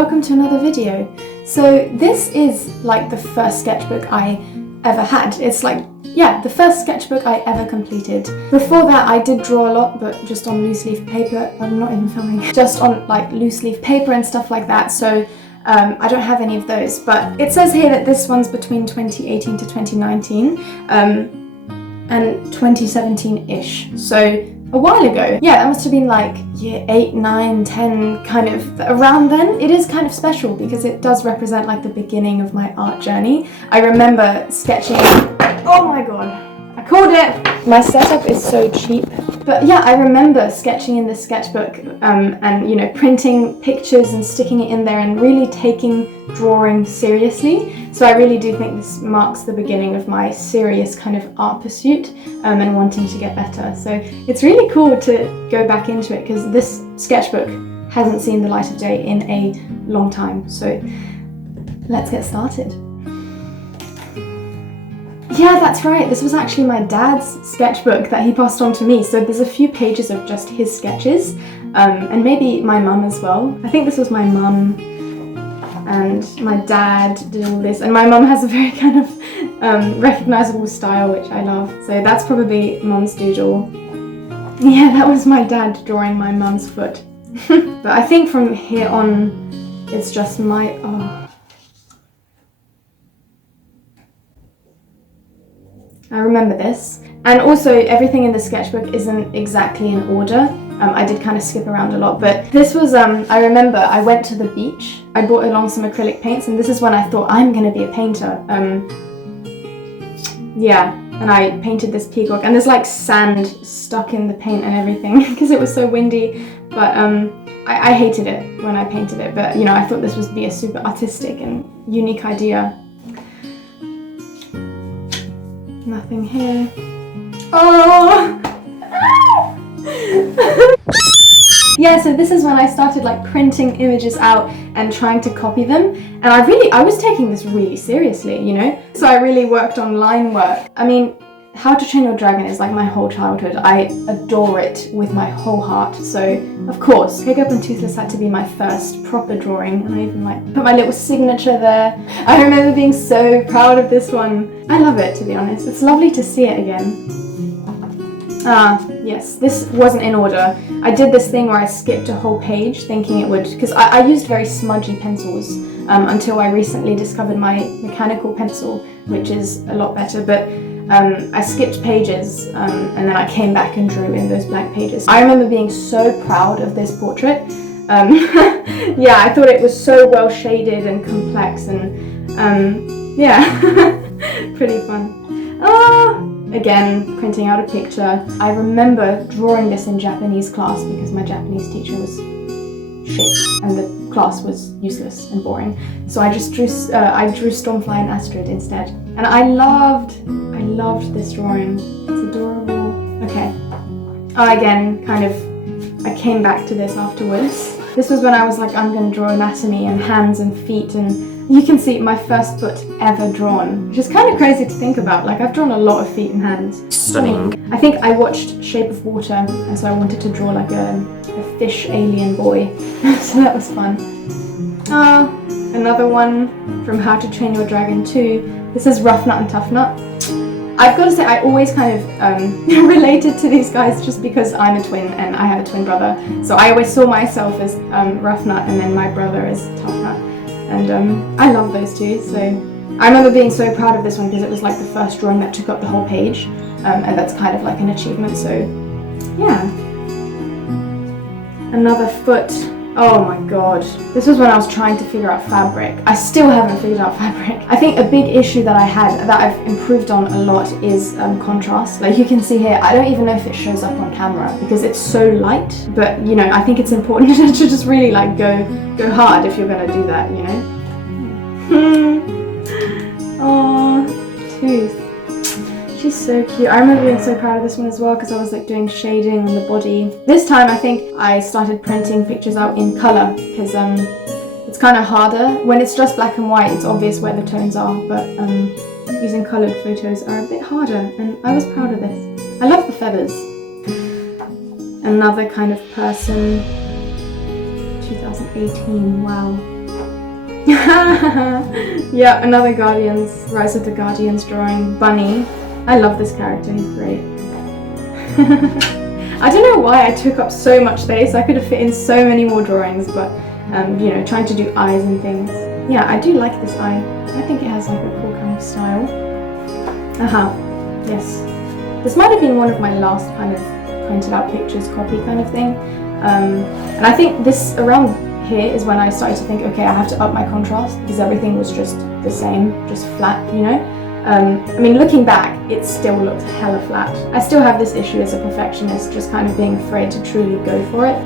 welcome to another video. So this is like the first sketchbook I ever had. It's like, yeah, the first sketchbook I ever completed. Before that I did draw a lot, but just on loose leaf paper. I'm not even filming. Just on like loose leaf paper and stuff like that, so I don't have any of those. But it says here that this one's between 2018 to 2019 and 2017-ish, so a while ago. Yeah, that must have been like year 8, 9, 10, kind of around then. It is kind of special because it does represent like the beginning of my art journey. I remember sketching, oh my god, I called it! My setup is so cheap. But yeah, I remember sketching in this sketchbook and, you know, printing pictures and sticking it in there and really taking drawing seriously. So I really do think this marks the beginning of my serious kind of art pursuit and wanting to get better. So it's really cool to go back into it because this sketchbook hasn't seen the light of day in a long time. So let's get started. Yeah, that's right. This was actually my dad's sketchbook that he passed on to me. So there's a few pages of just his sketches and maybe my mum as well. I think this was my mum and my dad did all this. And my mum has a very kind of recognisable style, which I love. So that's probably mum's doodle. Yeah, that was my dad drawing my mum's foot. But I think from here on, it's just my, I remember this. And also everything in the sketchbook isn't exactly in order. I did kind of skip around a lot, but this was, I remember I went to the beach. I brought along some acrylic paints and this is when I thought I'm gonna be a painter. Yeah, and I painted this peacock and there's like sand stuck in the paint and everything because it was so windy. But I hated it when I painted it, but you know, I thought this would be a super artistic and unique idea. Nothing here. Oh! Yeah, so this is when I started like printing images out and trying to copy them. And I was taking this really seriously, you know? So I really worked on line work. I mean, How to Train Your Dragon is like my whole childhood. I adore it with my whole heart. So, of course, Hiccup and Toothless had to be my first proper drawing. And I even like put my little signature there. I remember being so proud of this one. I love it, to be honest. It's lovely to see it again. Ah, yes, this wasn't in order. I did this thing where I skipped a whole page thinking it would, because I used very smudgy pencils until I recently discovered my mechanical pencil, which is a lot better, but I skipped pages and then I came back and drew in those blank pages. I remember being so proud of this portrait. Yeah, I thought it was so well shaded and complex and yeah, pretty fun. Ah! Again, printing out a picture. I remember drawing this in Japanese class because my Japanese teacher was shit and the class was useless and boring. So I just drew, Stormfly and Astrid instead. And I loved this drawing. It's adorable. Okay. Again, kind of, I came back to this afterwards. This was when I was like, I'm gonna draw anatomy and hands and feet, and you can see my first foot ever drawn, which is kind of crazy to think about. Like, I've drawn a lot of feet and hands. Stunning. I think I watched Shape of Water, and so I wanted to draw like a fish alien boy. So that was fun. Another one from How to Train Your Dragon 2. This is Rough Nut and Tough Nut. I've got to say, I always kind of related to these guys just because I'm a twin and I have a twin brother. So I always saw myself as Rough Nut and then my brother as Tough Nut. And I love those two, so I remember being so proud of this one because it was like the first drawing that took up the whole page, and that's kind of like an achievement, so yeah. Another foot. Oh my god. This was when I was trying to figure out fabric. I still haven't figured out fabric. I think a big issue that I had, that I've improved on a lot, is contrast. Like you can see here, I don't even know if it shows up on camera because it's so light, but you know, I think it's important to just really like go hard if you're gonna do that, you know? Oh, Tooth. She's so cute. I remember being so proud of this one as well because I was like doing shading on the body. This time I think I started printing pictures out in colour because it's kind of harder. When it's just black and white, it's obvious where the tones are, but using coloured photos are a bit harder, and I was proud of this. I love the feathers. Another kind of person. 2018, wow. Yeah, another Guardians, Rise of the Guardians drawing. Bunny. I love this character, he's great. I don't know why I took up so much space. I could have fit in so many more drawings, but you know, trying to do eyes and things. Yeah, I do like this eye. I think it has like a cool kind of style. Yes. This might have been one of my last kind of printed out pictures copy kind of thing. And I think this around here is when I started to think, okay, I have to up my contrast because everything was just the same, just flat, you know? I mean, looking back, it still looks hella flat. I still have this issue as a perfectionist, just kind of being afraid to truly go for it.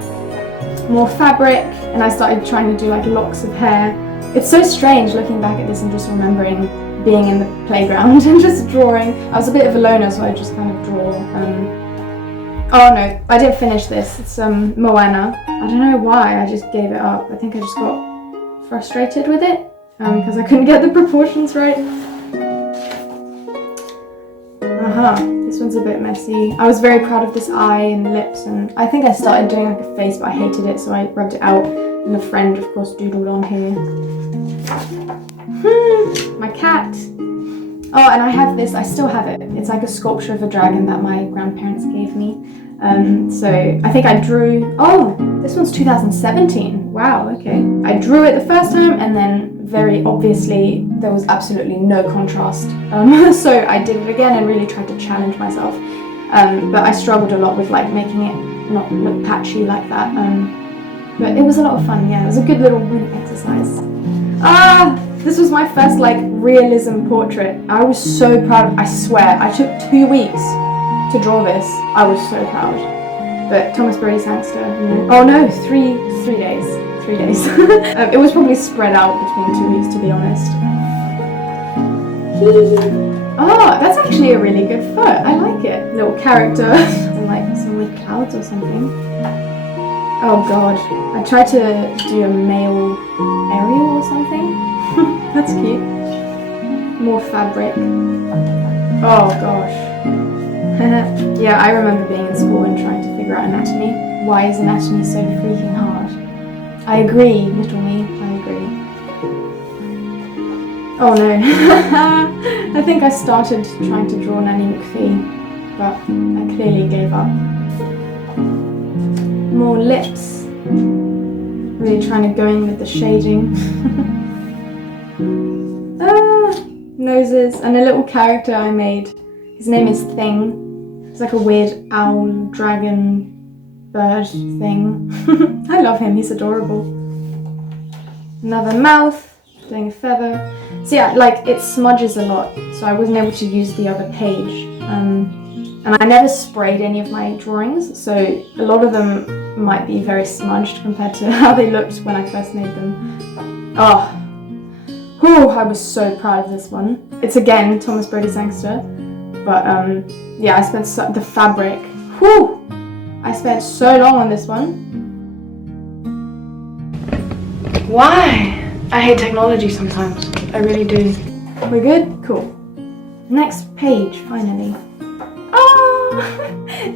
More fabric, and I started trying to do like locks of hair. It's so strange looking back at this and just remembering being in the playground and just drawing. I was a bit of a loner, so I just kind of draw. Oh no, I didn't finish this. It's Moana. I don't know why, I just gave it up. I think I just got frustrated with it because I couldn't get the proportions right. This one's a bit messy. I was very proud of this eye and lips, and I think I started doing like a face, but I hated it, so I rubbed it out. And a friend, of course, doodled on here. My cat. Oh, and I have this, I still have it. It's like a sculpture of a dragon that my grandparents gave me. So I think I drew, oh, this one's 2017. Wow, okay. I drew it the first time, and then very obviously there was absolutely no contrast. So I did it again and really tried to challenge myself. But I struggled a lot with like making it not look patchy like that. But it was a lot of fun, yeah. It was a good little exercise. This was my first like realism portrait. I was so proud. I swear, I took 2 weeks to draw this. I was so proud. But Thomas Brody's Hamster, you know. Oh no, three days. 3 days. It was probably spread out between 2 weeks, to be honest. Oh, that's actually a really good foot. I like it. Little character and like some weird clouds or something. Oh god, I tried to do a male Ariel or something. That's cute. More fabric. Oh gosh. Yeah, I remember being in school and trying to figure out anatomy. Why is anatomy so freaking hard? I agree, little me, I agree. Oh no. I think I started trying to draw Nanny McPhee, but I clearly gave up. More lips. Really trying to go in with the shading. Noses, and a little character I made. His name is Thing. He's like a weird owl, dragon, bird thing. I love him, he's adorable. Another mouth, doing a feather. So yeah, like it smudges a lot, so I wasn't able to use the other page. And I never sprayed any of my drawings, so a lot of them might be very smudged compared to how they looked when I first made them. Oh, whew, I was so proud of this one. It's again Thomas Brody's Angster, but yeah, I spent the fabric. Whew, I spent so long on this one. Why? I hate technology sometimes. I really do. We're good? Cool. Next page, finally. Oh,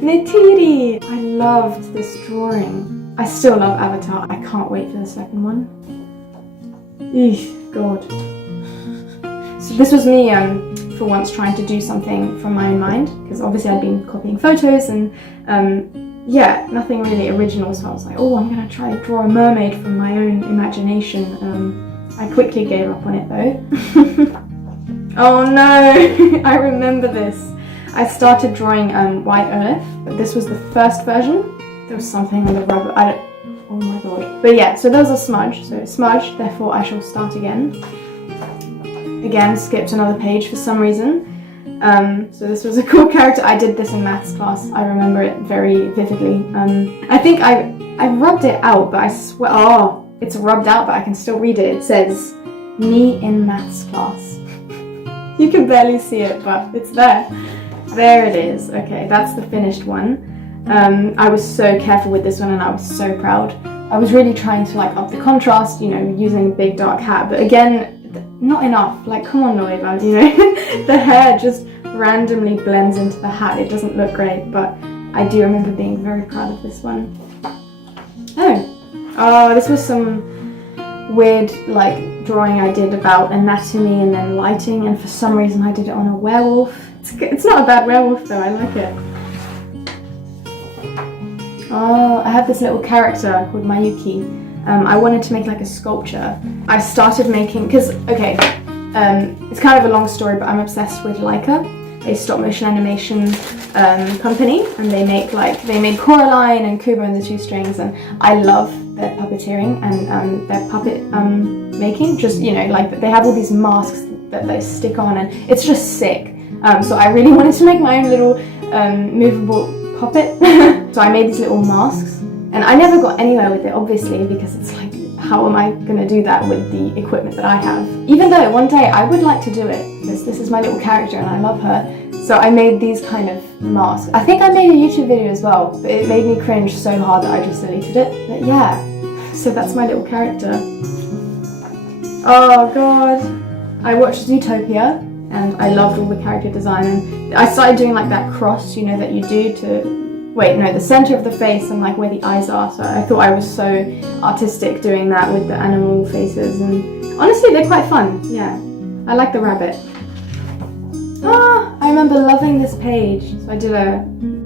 Neytiri! I loved this drawing. I still love Avatar. I can't wait for the second one. Eesh, God. So this was me, for once, trying to do something from my own mind, because obviously I'd been copying photos and yeah, nothing really original, so I was like, oh, I'm gonna try to draw a mermaid from my own imagination. I quickly gave up on it though. Oh no, I remember this. I started drawing White Earth, but this was the first version. There was something on the rubber, oh my god. But yeah, so there was a smudge, so smudge, therefore I shall start again. Again, skipped another page for some reason. So this was a cool character. I did this in maths class. I remember it very vividly. I think I rubbed it out, but I swear, oh, it's rubbed out, but I can still read it. It says, me in maths class. You can barely see it, but it's there. There it is. Okay, that's the finished one. I was so careful with this one and I was so proud. I was really trying to like up the contrast, you know, using a big dark hat, but again, not enough. Like, come on, Loéva, you know? The hair just randomly blends into the hat. It doesn't look great, but I do remember being very proud of this one. Oh, this was some weird like drawing I did about anatomy and then lighting, and for some reason I did it on a werewolf. It's not a bad werewolf though, I like it. Oh, I have this little character called Mayuki. I wanted to make like a sculpture. I started making, because, okay, it's kind of a long story, but I'm obsessed with Leica, a stop motion animation company, and they made Coraline and Kubo and the Two Strings, and I love their puppeteering and their puppet making. Just, you know, like they have all these masks that they stick on, and it's just sick. So I really wanted to make my own little movable puppet. So I made these little masks, and I never got anywhere with it, obviously, because it's like, how am I going to do that with the equipment that I have? Even though one day I would like to do it, because this is my little character and I love her. So I made these kind of masks. I think I made a YouTube video as well, but it made me cringe so hard that I just deleted it. But yeah, so that's my little character. Oh god. I watched Zootopia, and I loved all the character design, and I started doing like that cross, you know, that you do to, wait, no, the center of the face and like where the eyes are. So I thought I was so artistic doing that with the animal faces, and honestly they're quite fun. Yeah, I like the rabbit. I remember loving this page. So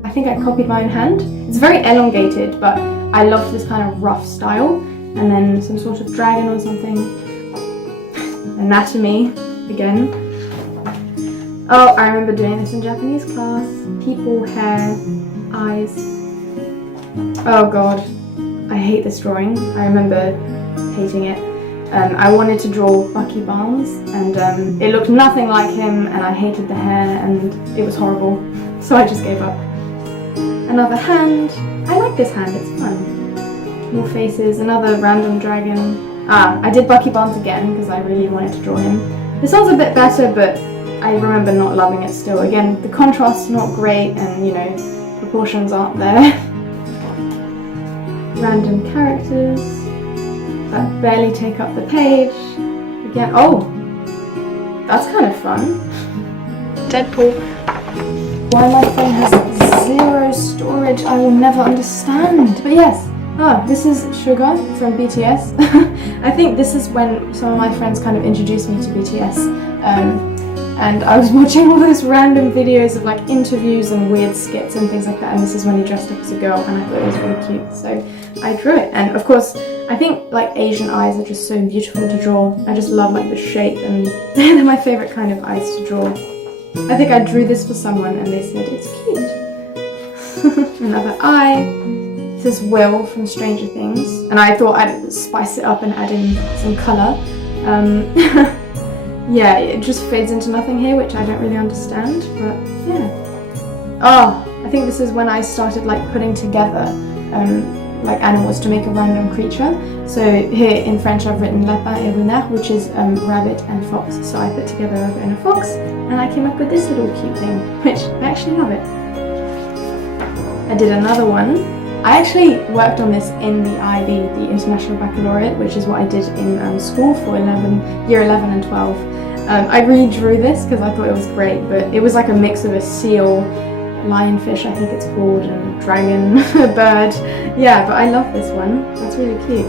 I think I copied my own hand. It's very elongated, but I loved this kind of rough style, and then some sort of dragon or something. Anatomy again. Oh, I remember doing this in Japanese class. People, hair, eyes. Oh god, I hate this drawing. I remember hating it. I wanted to draw Bucky Barnes, and it looked nothing like him, and I hated the hair, and it was horrible. So I just gave up. Another hand. I like this hand, it's fun. More faces, another random dragon. I did Bucky Barnes again because I really wanted to draw him. This one's a bit better, but I remember not loving it still. Again, the contrast's not great, and you know, proportions aren't there. Random characters that barely take up the page. Again, oh, that's kind of fun. Deadpool. Why my phone has 0 storage, I will never understand. But yes, this is Sugar from BTS. I think this is when some of my friends kind of introduced me to BTS. And I was watching all those random videos of like interviews and weird skits and things like that, and this is when he dressed up as a girl, and I thought it was really cute, so I drew it. And of course, I think like Asian eyes are just so beautiful to draw. I just love like the shape, and they're my favourite kind of eyes to draw. I think I drew this for someone and they said it's cute. Another eye. This is Will from Stranger Things, and I thought I'd spice it up and add in some colour. Yeah, it just fades into nothing here, which I don't really understand, but yeah. Oh, I think this is when I started like putting together like animals to make a random creature. So here in French I've written lapin et renard, which is rabbit and fox. So I put together a rabbit and a fox, and I came up with this little cute thing, which I actually love it. I did another one. I actually worked on this in the IB, the International Baccalaureate, which is what I did in school for year 11 and 12. I redrew this because I thought it was great, but it was like a mix of a seal, lionfish I think it's called, and dragon, a bird. Yeah, but I love this one. That's really cute.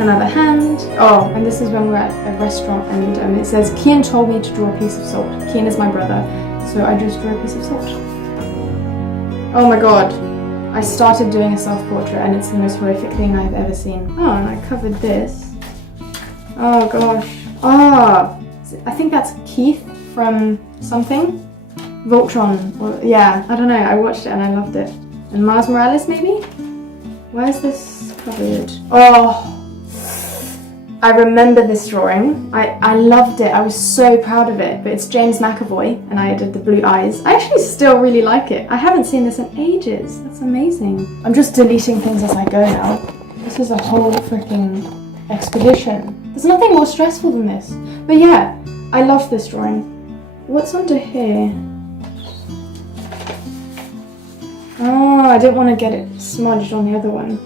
Another hand. Oh, and this is when we're at a restaurant, and it says, Kian told me to draw a piece of salt. Kian is my brother, so I just drew a piece of salt. Oh my god. I started doing a self-portrait, and it's the most horrific thing I've ever seen. Oh, and I covered this. Oh gosh. I think that's Keith from something. Voltron. Or, yeah, I don't know. I watched it and I loved it. And Mars Morales, maybe? Where is this covered? Oh, I remember this drawing. I loved it. I was so proud of it. But it's James McAvoy, and I did the blue eyes. I actually still really like it. I haven't seen this in ages. That's amazing. I'm just deleting things as I go now. This is a whole freaking expedition. There's nothing more stressful than this. But yeah, I love this drawing. What's under here? Oh, I didn't want to get it smudged on the other one.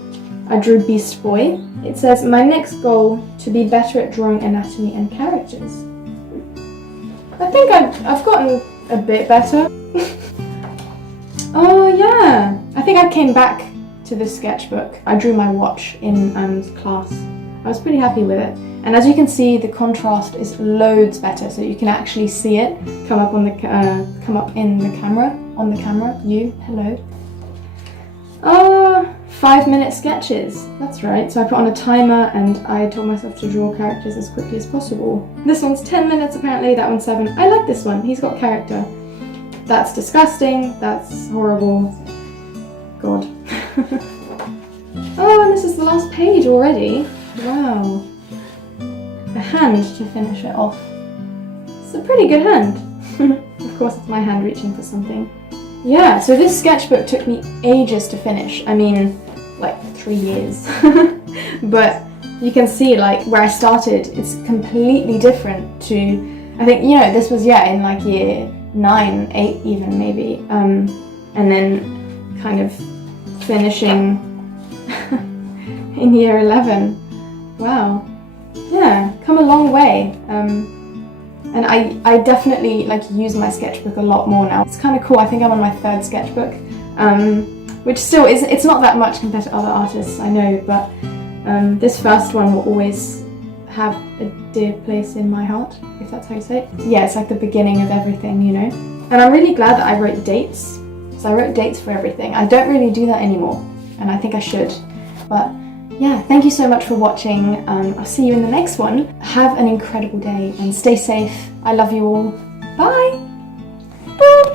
I drew Beast Boy. It says, my next goal, to be better at drawing anatomy and characters. I think I've gotten a bit better. Oh yeah, I think I came back to this sketchbook. I drew my watch in class. I was pretty happy with it. And as you can see, the contrast is loads better, so you can actually see it come up in the camera. Hello. 5-minute sketches. That's right. So I put on a timer and I told myself to draw characters as quickly as possible. This one's 10 minutes apparently. That one's 7. I like this one. He's got character. That's disgusting. That's horrible. God. Oh, and this is the last page already. Wow. A hand to finish it off. It's a pretty good hand. Of course, it's my hand reaching for something. Yeah, so this sketchbook took me ages to finish. I mean, like 3 years. But you can see, like, where I started, it's completely different to, I think, you know, this was, yeah, in like year 9, 8 even maybe. And then kind of finishing in year 11. Wow. Yeah, come a long way. And I definitely like use my sketchbook a lot more now. It's kind of cool. I think I'm on my 3rd sketchbook, which still is, it's not that much compared to other artists, I know, but this first one will always have a dear place in my heart, if that's how you say it. Yeah, it's like the beginning of everything, you know? And I'm really glad that I wrote dates. So I wrote dates for everything. I don't really do that anymore, and I think I should. But yeah, thank you so much for watching. I'll see you in the next one. Have an incredible day and stay safe. I love you all. Bye! Boop.